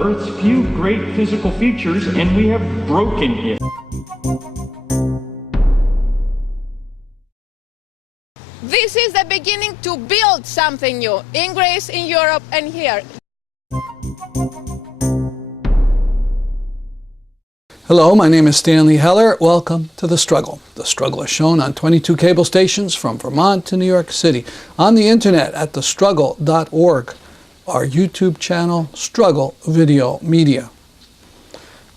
Earth's few great physical features, and we have broken it. This is the beginning to build something new in Greece, in Europe, and here. Hello, my name is Stanley Heller. Welcome to The Struggle. The Struggle is shown on 22 cable stations from Vermont to New York City, on the internet at thestruggle.org, our YouTube channel, Struggle Video Media.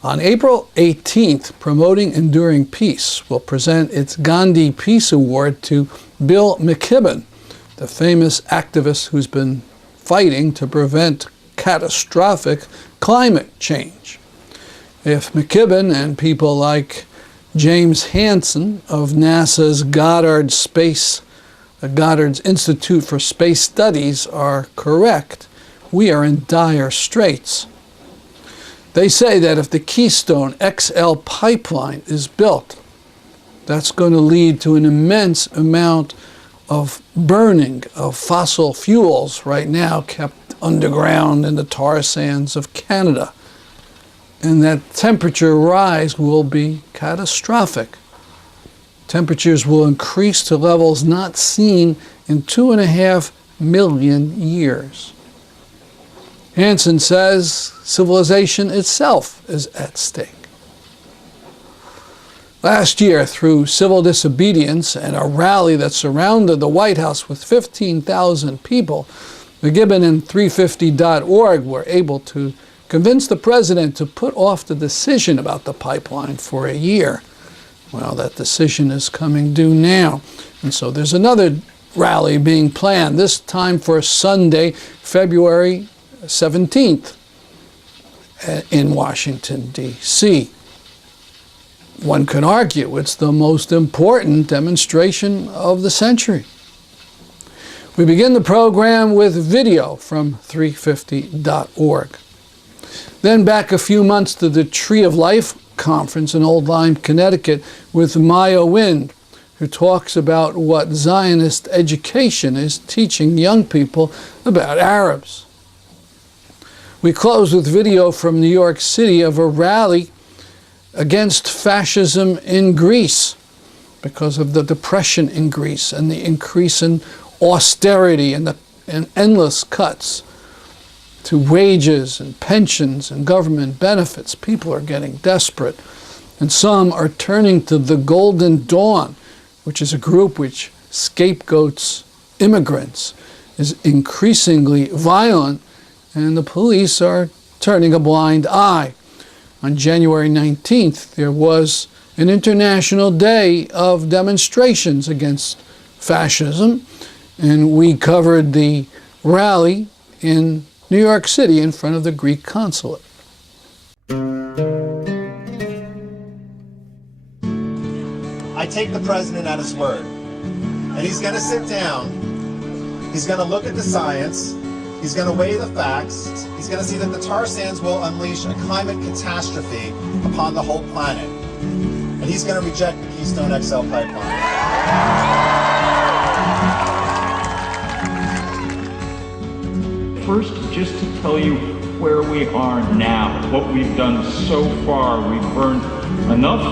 On April 18th, Promoting Enduring Peace will present its Gandhi Peace Award to Bill McKibben, the famous activist who's been fighting to prevent catastrophic climate change. If McKibben and people like James Hansen of NASA's Goddard's Institute for Space Studies are correct, we are in dire straits. They say that if the Keystone XL pipeline is built, that's going to lead to an immense amount of burning of fossil fuels right now kept underground in the tar sands of Canada. And that temperature rise will be catastrophic. Temperatures will increase to levels not seen in 2.5 million years. Hansen says civilization itself is at stake. Last year, through civil disobedience and a rally that surrounded the White House with 15,000 people, McKibben and 350.org were able to convince the president to put off the decision about the pipeline for a year. Well, that decision is coming due now. And so there's another rally being planned, this time for Sunday, February 17th in Washington, D.C. One could argue it's the most important demonstration of the century. We begin the program with video from 350.org. Then back a few months to the Tree of Life conference in Old Lyme, Connecticut, with Maya Wind, who talks about what Zionist education is teaching young people about Arabs. We close with video from New York City of a rally against fascism in Greece because of the depression in Greece and the increase in austerity and endless cuts to wages and pensions and government benefits. People are getting desperate. And some are turning to the Golden Dawn, which is a group which scapegoats immigrants, is increasingly violent, and the police are turning a blind eye. On January 19th, there was an International Day of demonstrations against fascism, and we covered the rally in New York City in front of the Greek consulate. I take the president at his word, and he's going to sit down, he's going to look at the science, he's going to weigh the facts, he's going to see that the tar sands will unleash a climate catastrophe upon the whole planet, and he's going to reject the Keystone XL pipeline. First, just to tell you where we are now, what we've done so far. We've burned enough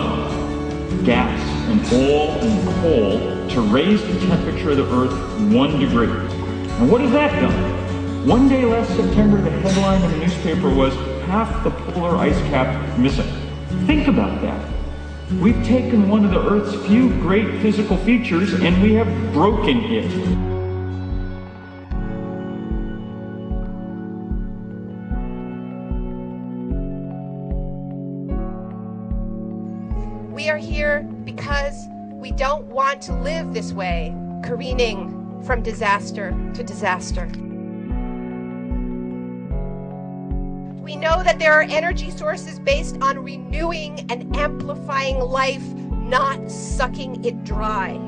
gas and oil and coal to raise the temperature of the Earth 1 degree. And what has that done? One day last September, the headline in the newspaper was, "Half the polar ice cap missing." Think about that. We've taken one of the Earth's few great physical features and we have broken it. We are here because we don't want to live this way, careening from disaster to disaster. We know that there are energy sources based on renewing and amplifying life, not sucking it dry.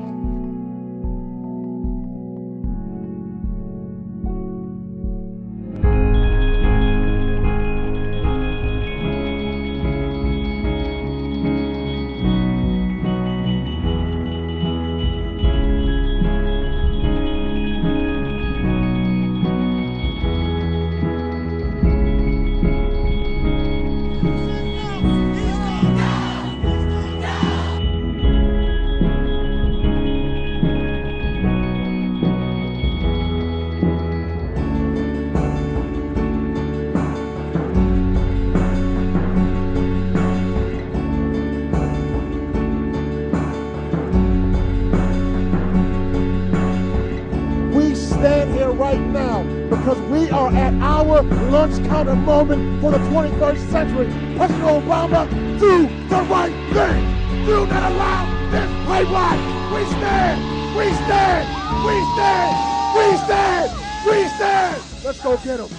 because we are at our lunch counter moment for the 21st century. President Obama, do the right thing. Do not allow this whitewash. We stand, we stand, we stand, we stand, we stand. Let's go get them.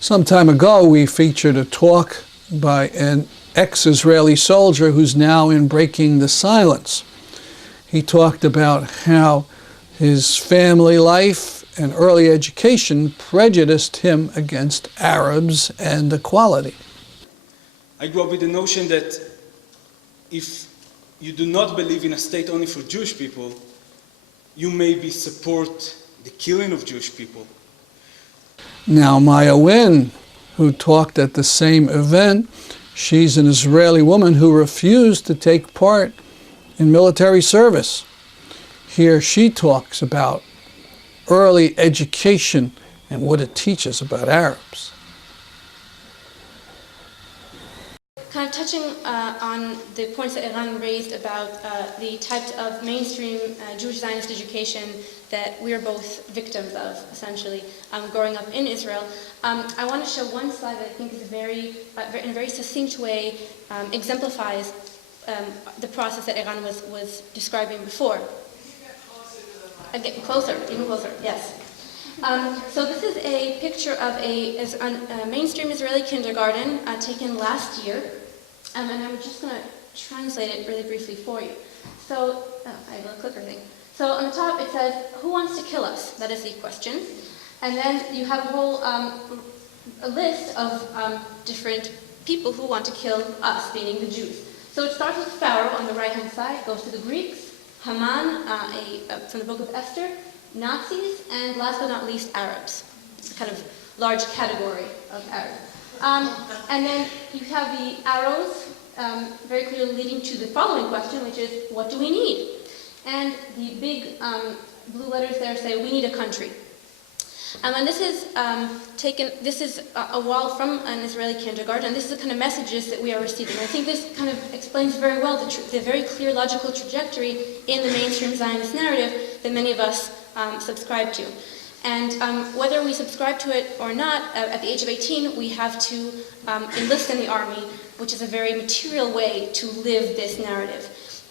Some time ago, we featured a talk by an ex-Israeli soldier who's now in Breaking the Silence. He talked about how his family life and early education prejudiced him against Arabs and equality. I grew up with the notion that if you do not believe in a state only for Jewish people, you maybe support the killing of Jewish people. Now, Maya Win, who talked at the same event, she's an Israeli woman who refused to take part in military service. Here she talks about early education and what it teaches about Arabs. Kind of touching on the points that Eran raised about the types of mainstream Jewish Zionist education that we are both victims of, essentially, growing up in Israel. I want to show one slide that I think is in a very succinct way, exemplifies the process that Eran was describing before. Get closer, even closer, yes. So this is a picture of a mainstream Israeli kindergarten taken last year. And I'm just going to translate it really briefly for you. So, I have a clicker thing. So on the top it says, who wants to kill us? That is the question. And then you have a whole a list of different people who want to kill us, meaning the Jews. So it starts with Pharaoh on the right-hand side, goes to the Greeks, Haman, from the book of Esther, Nazis, and last but not least, Arabs. It's a kind of large category of Arabs. And then you have the arrows very clearly leading to the following question, which is, what do we need? And the big blue letters there say, we need a country. And this is this is a wall from an Israeli kindergarten, and this is the kind of messages that we are receiving. I think this kind of explains very well the very clear logical trajectory in the mainstream Zionist narrative that many of us subscribe to. And whether we subscribe to it or not, at the age of 18, we have to enlist in the army, which is a very material way to live this narrative.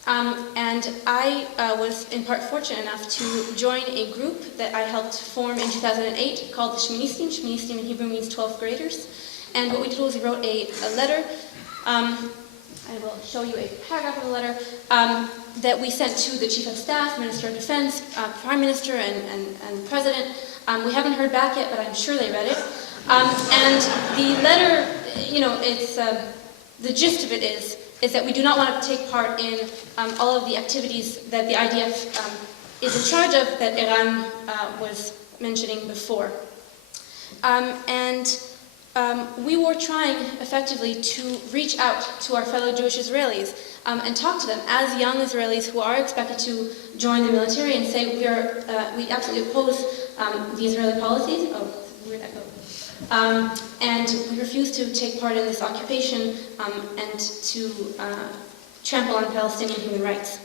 And I was in part fortunate enough to join a group that I helped form in 2008 called the Shministim. Shministim in Hebrew means 12th graders. And what we did was we wrote a letter. I will show you a paragraph of the letter that we sent to the Chief of Staff, Minister of Defense, Prime Minister, and President. We haven't heard back yet, but I'm sure they read it. And the letter, it's the gist of it is that we do not want to take part in all of the activities that the IDF is in charge of, that Eran was mentioning before. We were trying effectively to reach out to our fellow Jewish Israelis and talk to them as young Israelis who are expected to join the military and say we absolutely oppose the Israeli policies. Oh, weird echo. And we refuse to take part in this occupation and to trample on Palestinian human rights.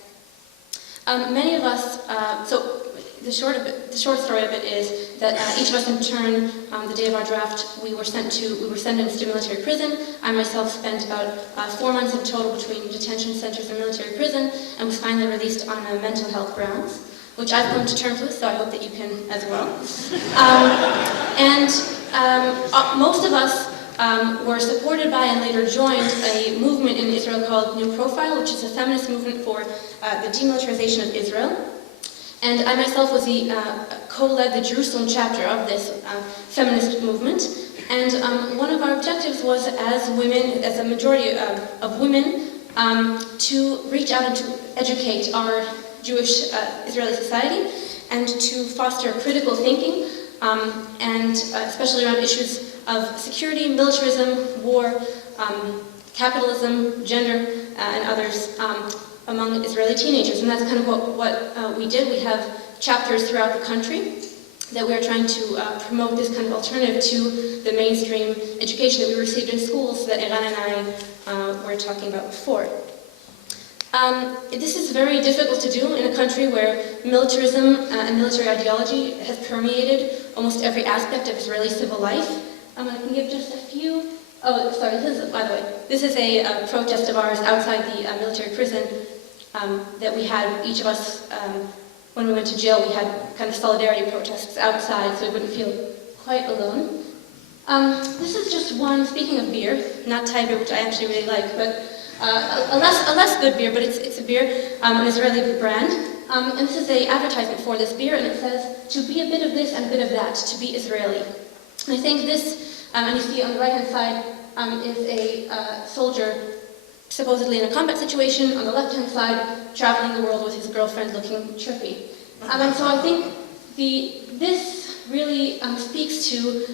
Many of us, so the short story of it is that each of us in turn, the day of our draft, we were sentenced to military prison. I myself spent about 4 months in total between detention centers and military prison, and was finally released on mental health grounds, which I've come to terms with, so I hope that you can as well. Most of us were supported by and later joined a movement in Israel called New Profile, which is a feminist movement for the demilitarization of Israel. And I myself was co-led the Jerusalem chapter of this feminist movement. And one of our objectives was, as women, as a majority of women, to reach out and to educate our Jewish Israeli society and to foster critical thinking, and especially around issues of security, militarism, war, capitalism, gender, and others among Israeli teenagers. And that's kind of what we did. We have chapters throughout the country. that we are trying to promote this kind of alternative to the mainstream education that we received in schools that Eran and I were talking about before. This is very difficult to do in a country where militarism and military ideology has permeated almost every aspect of Israeli civil life. I can give just a few. Oh, sorry, this is, by the way, this is a protest of ours outside the military prison that we had, each of us, when we went to jail, we had kind of solidarity protests outside so we wouldn't feel quite alone. This is just one, speaking of beer, not Thai beer, which I actually really like, but a less good beer, but it's a beer, an Israeli brand. And this is an advertisement for this beer, and it says, to be a bit of this and a bit of that, to be Israeli. And I think this, and you see on the right-hand side, is a soldier supposedly in a combat situation, on the left-hand side, traveling the world with his girlfriend looking trippy. And so I think this really speaks to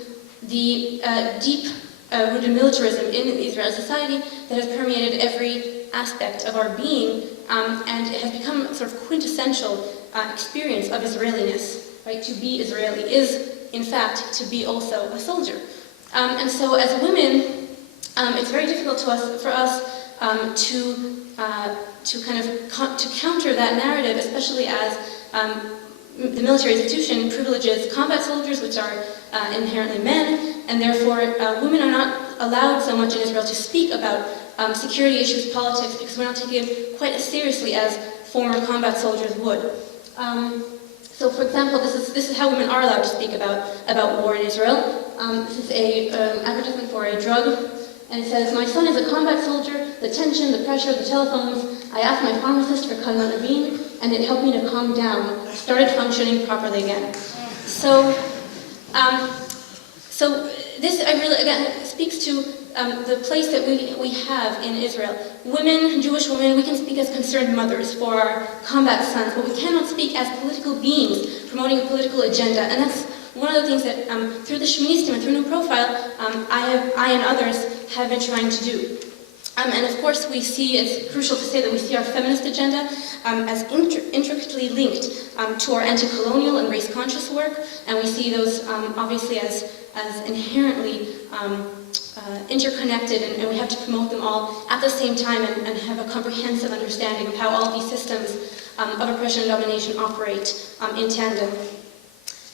the deep-rooted militarism in Israeli society that has permeated every aspect of our being, and it has become a sort of quintessential experience of Israeliness. Right? To be Israeli is, in fact, to be also a soldier. And so as women, it's very difficult for us to counter that narrative, especially as the military institution privileges combat soldiers, which are inherently men, and therefore women are not allowed so much in Israel to speak about security issues, politics, because we're not taken quite as seriously as former combat soldiers would. So, for example, this is how women are allowed to speak about war in Israel. This is an advertisement for a drug. And it says, my son is a combat soldier, the tension, the pressure, the telephones. I asked my pharmacist for Kalmanavine, and it helped me to calm down, started functioning properly again. So this, I really, again, speaks to the place that we have in Israel. Women, Jewish women, we can speak as concerned mothers for our combat sons, but we cannot speak as political beings promoting a political agenda. And that's one of the things that through the Sheministim and through New Profile, I and others have been trying to do. And of course we see, it's crucial to say that we see our feminist agenda as intricately linked to our anti-colonial and race-conscious work, and we see those obviously as inherently interconnected, and we have to promote them all at the same time and have a comprehensive understanding of how all these systems of oppression and domination operate in tandem.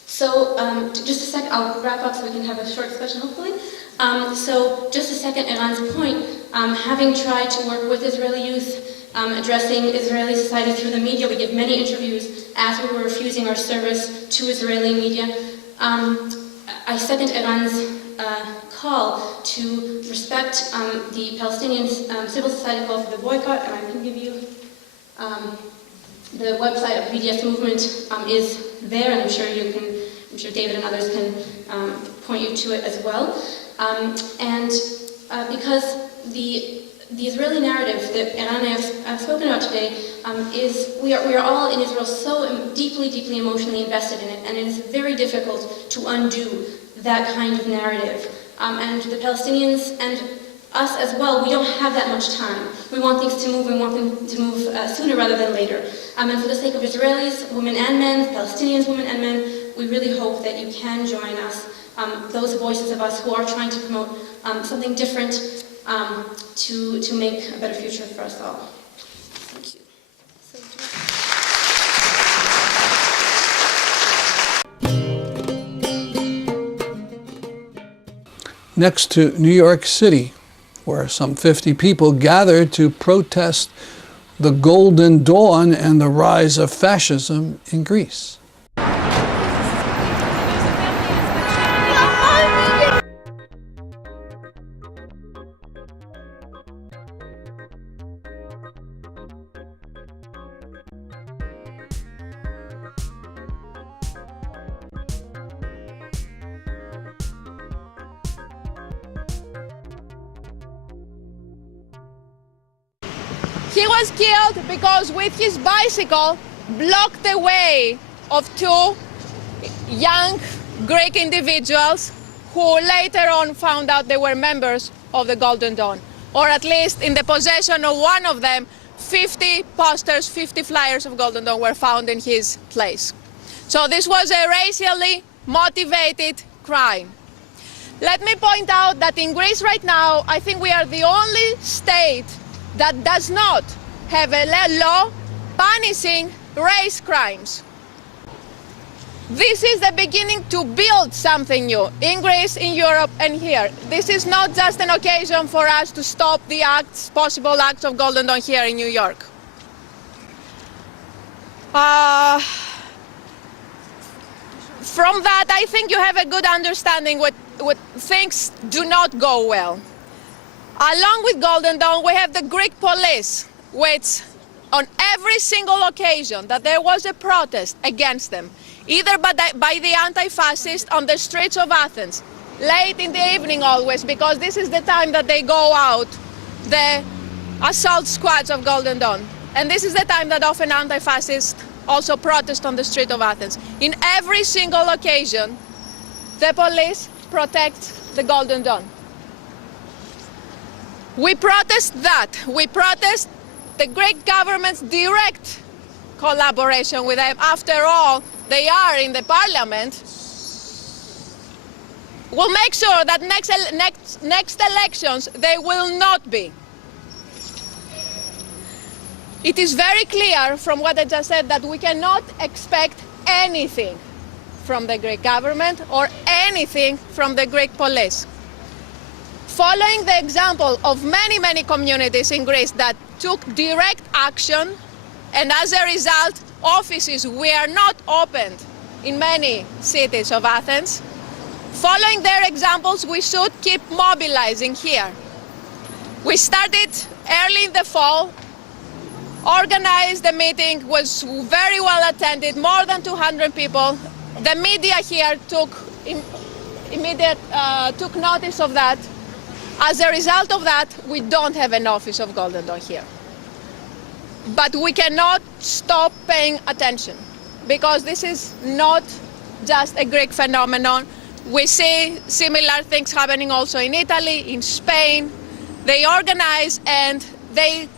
So just a second, I'll wrap up so we can have a short discussion hopefully. So just a second, Eran's point, having tried to work with Israeli youth, addressing Israeli society through the media, we give many interviews as we were refusing our service to Israeli media. I second Eran's call to respect the Palestinian civil society call for the boycott, and I can give you the website of BDS movement is there, and I'm sure David and others can point you to it as well. Because the Israeli narrative that Eran and I have spoken about today is we are all in Israel so deeply, deeply emotionally invested in it, and it is very difficult to undo that kind of narrative. And the Palestinians and us as well, we don't have that much time. We want things to move, we want them to move sooner rather than later. And for the sake of Israelis, women and men, Palestinians, women and men, we really hope that you can join us, those voices of us who are trying to promote something different to make a better future for us all. Thank you. Next to New York City, where some 50 people gathered to protest the Golden Dawn and the rise of fascism in Greece. He was killed because with his bicycle blocked the way of two young Greek individuals who later on found out they were members of the Golden Dawn, or at least in the possession of one of them, 50 posters, 50 flyers of Golden Dawn were found in his place. So this was a racially motivated crime. Let me point out that in Greece right now, I think we are the only state that does not have a law punishing race crimes. This is the beginning to build something new in Greece, in Europe, and here. This is not just an occasion for us to stop the possible acts of Golden Dawn here in New York. From that, I think you have a good understanding what things do not go well. Along with Golden Dawn, we have the Greek police, which on every single occasion that there was a protest against them, either by the anti-fascists on the streets of Athens, late in the evening always, because this is the time that they go out, the assault squads of Golden Dawn. And this is the time that often anti-fascists also protest on the street of Athens. In every single occasion, the police protect the Golden Dawn. We protest that. We protest the Greek government's direct collaboration with them. After all, they are in the parliament. We'll make sure that next elections, they will not be. It is very clear from what I just said that we cannot expect anything from the Greek government or anything from the Greek police. Following the example of many, many communities in Greece that took direct action, and as a result, offices were not opened in many cities of Athens, following their examples, we should keep mobilizing here. We started early in the fall, organized the meeting, was very well attended, more than 200 people. The media here took notice of that. As a result of that, we don't have an office of Golden Dawn here. But we cannot stop paying attention, because this is not just a Greek phenomenon. We see similar things happening also in Italy, in Spain. They organize and they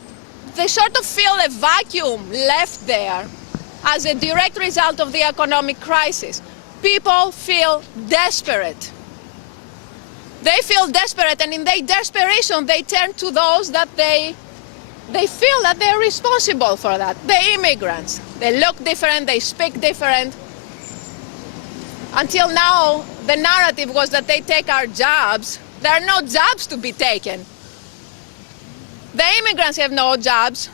sort of feel a vacuum left there as a direct result of the economic crisis. People feel desperate. They feel desperate, and in their desperation, they turn to those that they feel that they're responsible for that. The immigrants. They look different, they speak different. Until now, the narrative was that they take our jobs. There are no jobs to be taken. The immigrants have no jobs.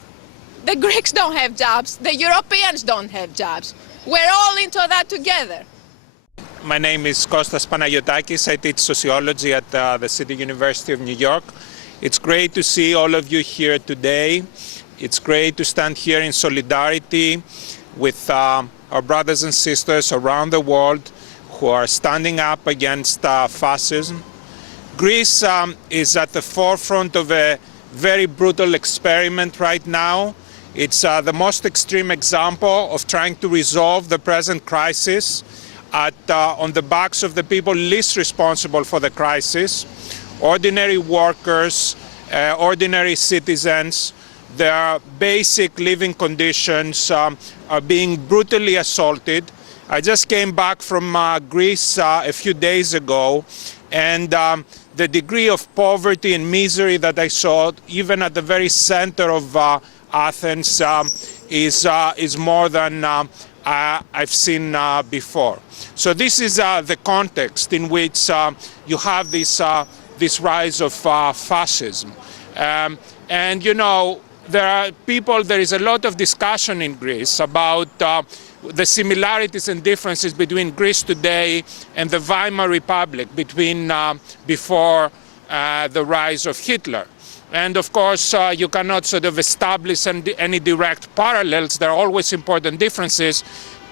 The Greeks don't have jobs. The Europeans don't have jobs. We're all into that together. My name is Kostas Panagiotakis. I teach sociology at the City University of New York. It's great to see all of you here today. It's great to stand here in solidarity with our brothers and sisters around the world who are standing up against fascism. Greece is at the forefront of a very brutal experiment right now. It's the most extreme example of trying to resolve the present crisis on the backs of the people least responsible for the crisis, ordinary workers, ordinary citizens. Their basic living conditions are being brutally assaulted. I just came back from Greece a few days ago, and the degree of poverty and misery that I saw, even at the very center of Athens, is more than I've seen before. So this is the context in which you have this rise of fascism. And you know, there is a lot of discussion in Greece about the similarities and differences between Greece today and the Weimar Republic, before the rise of Hitler. And of course, you cannot sort of establish any direct parallels. There are always important differences.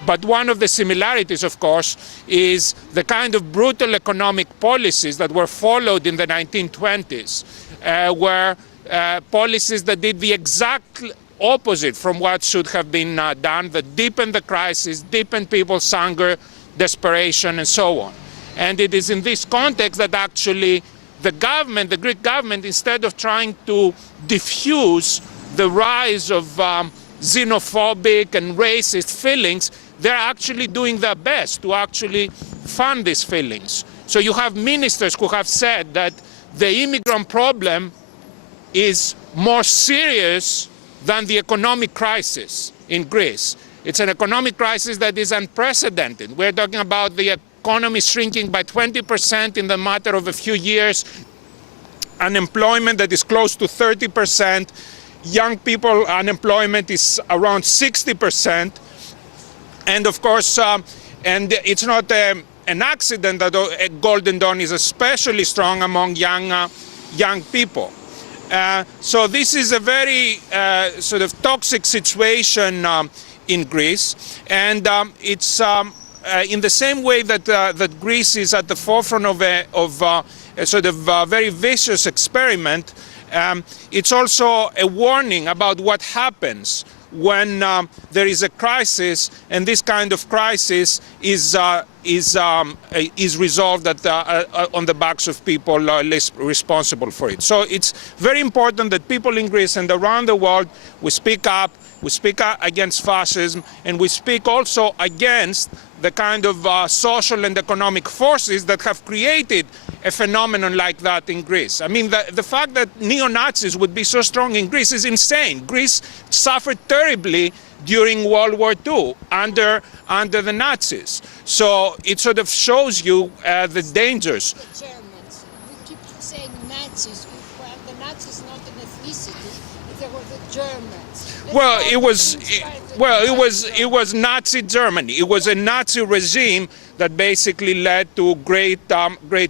But one of the similarities, of course, is the kind of brutal economic policies that were followed in the 1920s, where policies that did the exact opposite from what should have been done, that deepened the crisis, deepened people's hunger, desperation, and so on. And it is in this context that actually the government, the Greek government, instead of trying to diffuse the rise of xenophobic and racist feelings, they're actually doing their best to actually fund these fillings. So you have ministers who have said that the immigrant problem is more serious than the economic crisis in Greece. It's an economic crisis that is unprecedented. We're talking about the economy shrinking by 20% in the matter of a few years, unemployment that is close to 30%, young people unemployment is around 60%, and of course, and it's not an accident that Golden Dawn is especially strong among young people. So this is a very sort of toxic situation in Greece, and it's in the same way that that Greece is at the forefront of a sort of very vicious experiment. It's also a warning about what happens when there is a crisis, and this kind of crisis is resolved on the backs of people less responsible for it. So it's very important that people in Greece and around the world, we speak up against fascism, and we speak also against the kind of social and economic forces that have created a phenomenon like that in Greece. I mean, the fact that neo-Nazis would be so strong in Greece is insane. Greece suffered terribly during World War II under the Nazis. So it sort of shows you the dangers. The Germans. We keep saying Nazis. Well, the Nazis not an ethnicity. They were the Germans. Well, it was Nazi Germany. It was a Nazi regime that basically led to great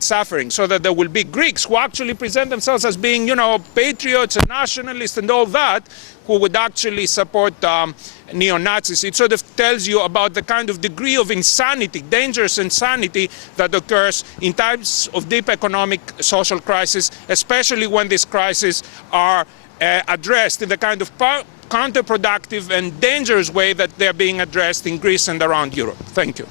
suffering, so that there will be Greeks who actually present themselves as being, you know, patriots and nationalists and all that, who would actually support neo-Nazis. It sort of tells you about the kind of degree of insanity, dangerous insanity that occurs in times of deep economic social crisis, especially when these crises are addressed in the kind of counterproductive and dangerous way that they're being addressed in Greece and around Europe. Thank you.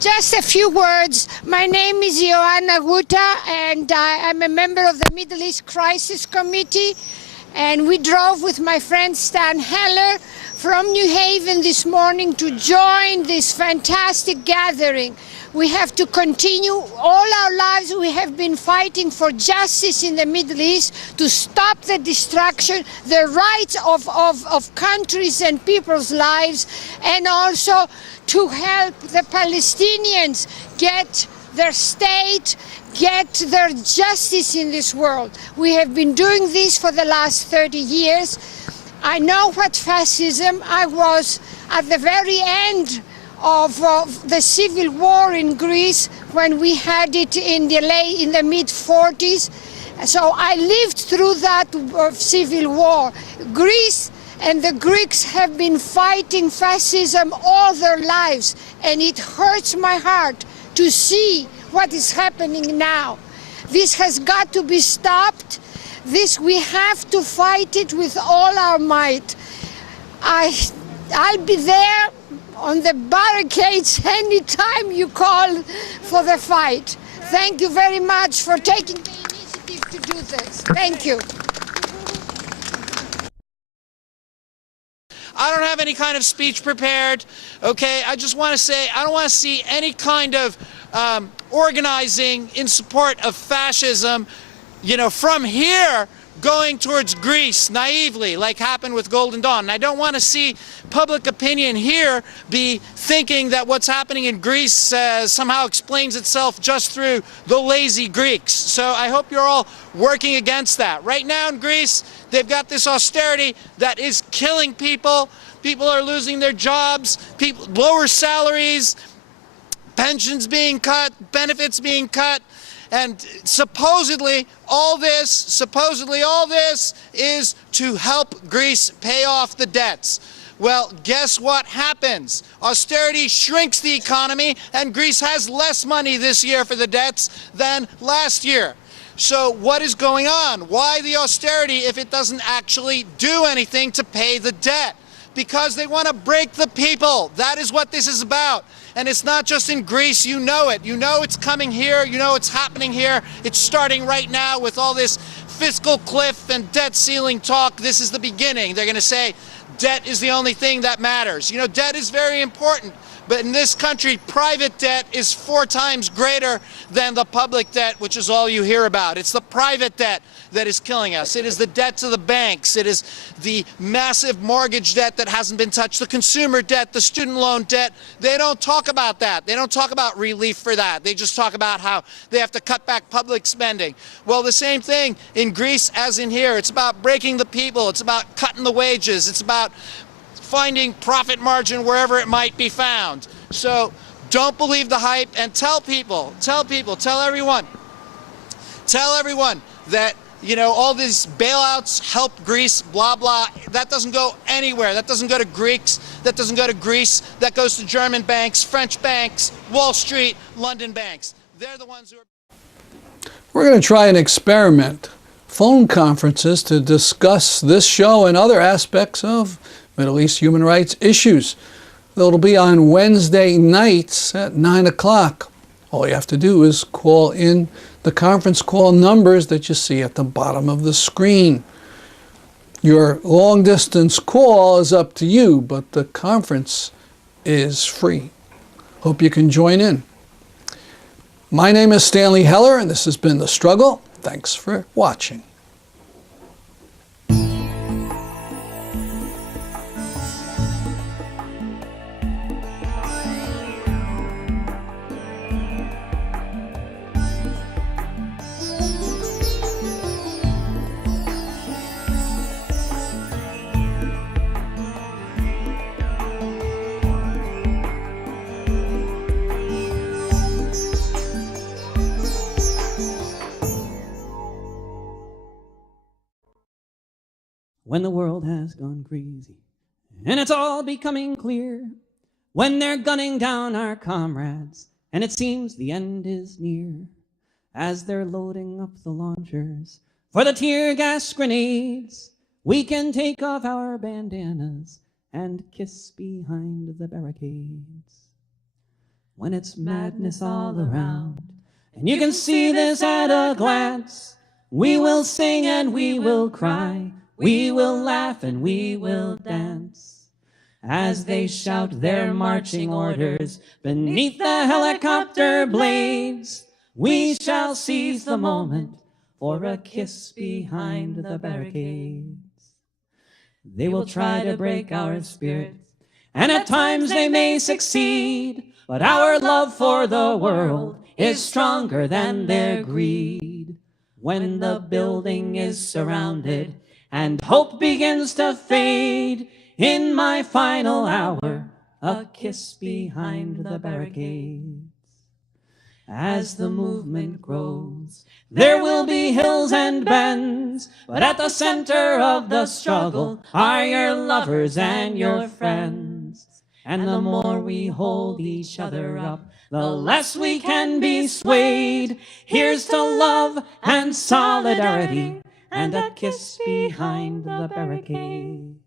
Just a few words. My name is Ioanna Guta, and I'm a member of the Middle East Crisis Committee. And we drove with my friend Stan Heller from New Haven this morning to join this fantastic gathering. We have to continue. All our lives we have been fighting for justice in the Middle East, to stop the destruction, the rights of countries and people's lives, and also to help the Palestinians get their state, get their justice in this world. We have been doing this for the last 30 years. I know what fascism. I was at the very end of the civil war in Greece when we had it in the mid-40s. So I lived through that civil war. Greece and the Greeks have been fighting fascism all their lives, and it hurts my heart to see what is happening now. This has got to be stopped. We have to fight it with all our might. I'll be there on the barricades anytime you call for the fight. Thank you very much for taking the initiative to do this. Thank you. I don't have any kind of speech prepared, okay? I just want to say I don't want to see any kind of organizing in support of fascism, you know, from here going towards Greece naively, like happened with Golden Dawn. And I don't want to see public opinion here be thinking that what's happening in Greece somehow explains itself just through the lazy Greeks. So I hope you're all working against that. Right now in Greece, they've got this austerity that is killing people. People are losing their jobs, lower salaries, pensions being cut, benefits being cut. And supposedly all this is to help Greece pay off the debts. Well, guess what happens? Austerity shrinks the economy, and Greece has less money this year for the debts than last year. So what is going on? Why the austerity if it doesn't actually do anything to pay the debt? Because they want to break the people. That is what this is about. And it's not just in Greece, you know it. You know it's coming here, you know it's happening here. It's starting right now with all this fiscal cliff and debt ceiling talk, this is the beginning. They're going to say debt is the only thing that matters. You know, debt is very important. But in this country, private debt is 4 times greater than the public debt, which is all you hear about. It's the private debt that is killing us. It is the debt to the banks. It is the massive mortgage debt that hasn't been touched, the consumer debt, the student loan debt. They don't talk about that. They don't talk about relief for that. They just talk about how they have to cut back public spending. Well, the same thing in Greece as in here. It's about breaking the people. It's about cutting the wages. It's about finding profit margin wherever it might be found. So don't believe the hype and tell everyone that, you know, all these bailouts help Greece, blah, blah. That doesn't go anywhere. That doesn't go to Greeks. That doesn't go to Greece. That goes to German banks, French banks, Wall Street, London banks. They're the ones who are... We're going to try and experiment phone conferences to discuss this show and other aspects of Middle East human rights issues. It'll be on Wednesday nights at 9 o'clock. All you have to do is call in the conference call numbers that you see at the bottom of the screen. Your long distance call is up to you, but the conference is free. Hope you can join in. My name is Stanley Heller, and this has been The Struggle. Thanks for watching. When the world has gone crazy and it's all becoming clear, when they're gunning down our comrades and it seems the end is near, as they're loading up the launchers for the tear gas grenades, we can take off our bandanas and kiss behind the barricades. When it's madness all around and you can see this at a glance, we will sing and we will cry, we will laugh and we will dance as they shout their marching orders beneath the helicopter blades. We shall seize the moment for a kiss behind the barricades. They will try to break our spirit, and at times they may succeed, but our love for the world is stronger than their greed. When the building is surrounded and hope begins to fade, in my final hour, a kiss behind the barricades. As the movement grows, there will be hills and bends, but at the center of the struggle are your lovers and your friends. And the more we hold each other up, the less we can be swayed. Here's to love and solidarity, and a kiss behind the barricades.